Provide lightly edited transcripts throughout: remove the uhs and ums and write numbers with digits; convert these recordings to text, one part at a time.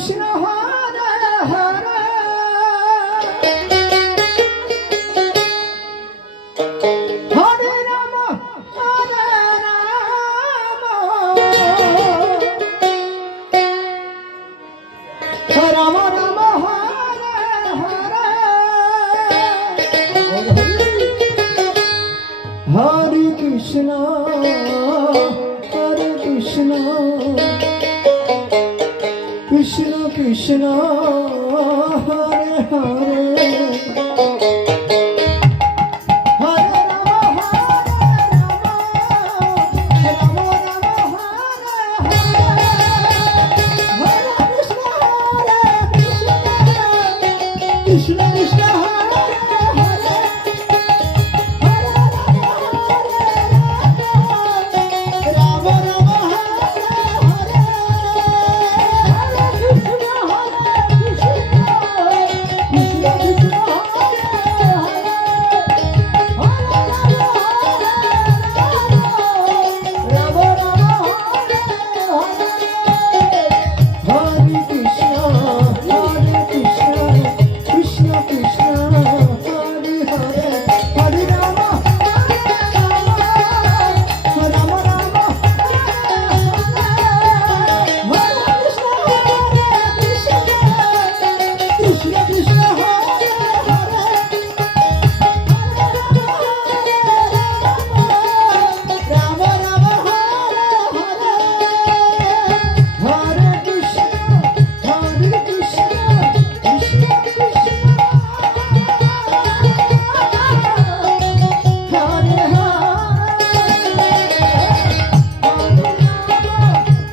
Krishna Hare Hare Hare Ram Hare Ram Ram Ram Hare Hare Hare Krishna Krishna Krishna Hare Hare Krishna Krishna Hare Hare Hare Rama Rama Hare Hare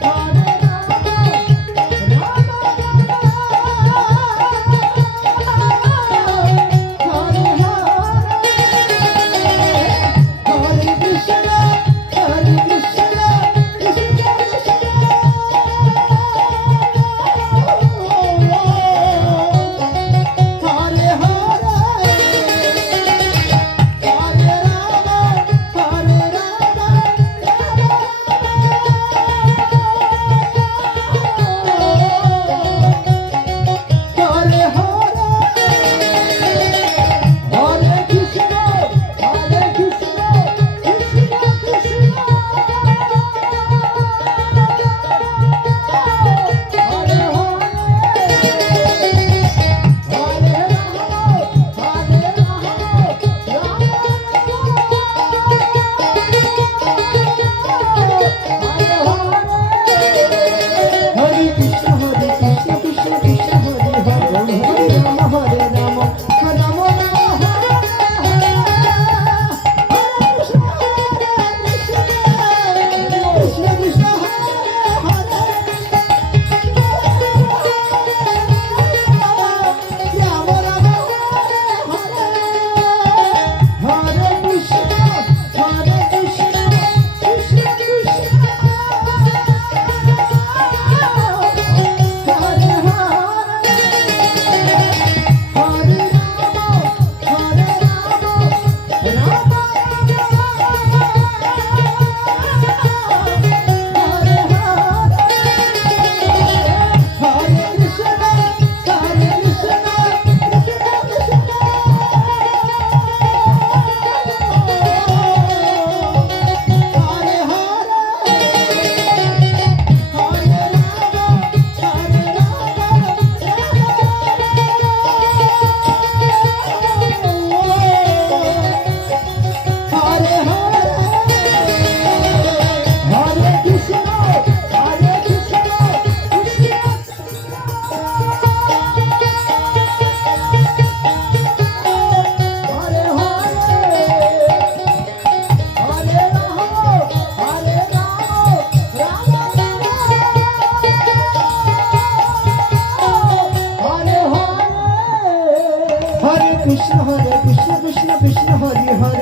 Hare Krishna Krishna Krishna Rama Rama Hare Krishna Krishna Krishna Hare Hare Hare Rama Rama Rama Hare Krishna Krishna Hare Hare Rama Rama Hare Krishna Krishna Krishna Krishna Krishna Hare Hare